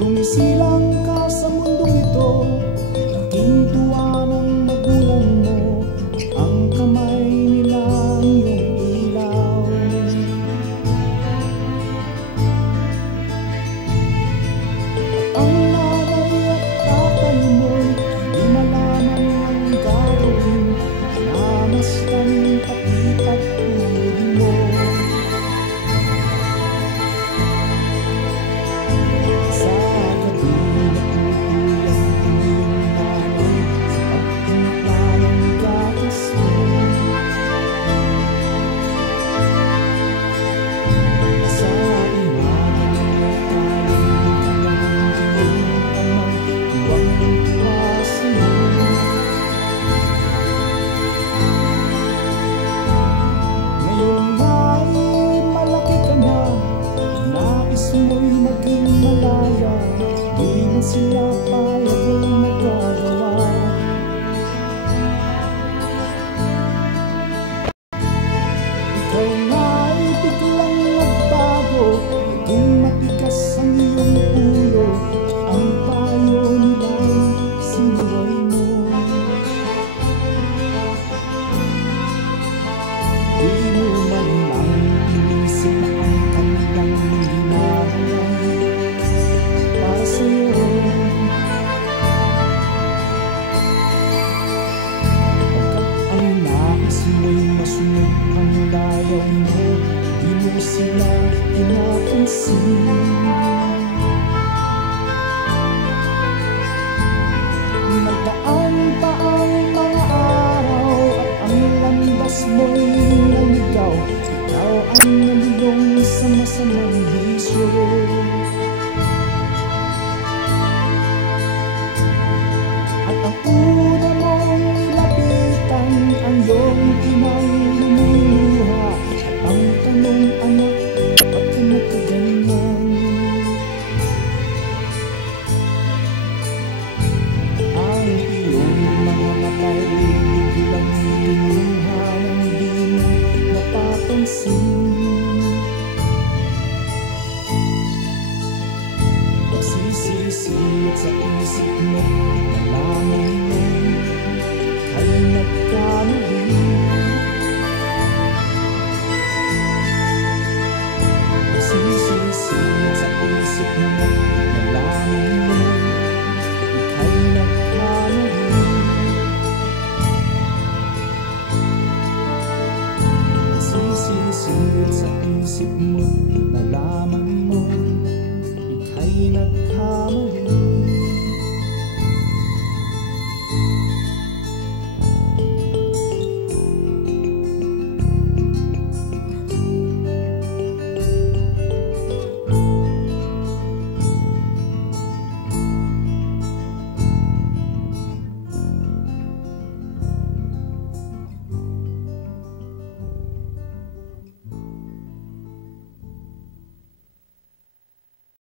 Nung isilang ka sa mundong ito, laking tuwa ng magulang mo, ang kamay nila ang iyong ilaw. Ang nanay at tatay mo'y di malaman ang gagawin, namastan pati pagtulog mo. Sa gabi natutulog ang iyong nanay sa pagtimpla ng gatas mo. Sa umaga na may kaluluhan ang iyong amang tuwang-tuwa sa'yo. Ngayon ay malaki ka na, nais mo'y maging malaya, di na sila payag ang magagawa. Ikaw nga'y biglang nagbago, naging matigas ang iyong ulo, ang payo nila'y sinuway mo. Di mo man lang inisip ang kanilang ginagawa para sa'yo. Pagkat ang nais mo'y masunod ang layaw mo, di mo sila pinapansin. Nagdaan pa ang mga araw at ang landas mo'y naligaw, ikaw ang nalulong sa masamang bisyo. At ang una mong nilapitan ang iyong inang lumuluha, at ang tanong, anak, ba't ka nagkaganyan? Ang iyong mga matay biglang lumuha nang di mo napapansin. Pagsisisi at sa isip mo, nalaman mo ika'y nagkamali. Pagsisisi at sa isip mo, nalaman mo ika'y nagkamali. Pagsisisi at sa isip mo, nalaman mo ika'y nagkamali.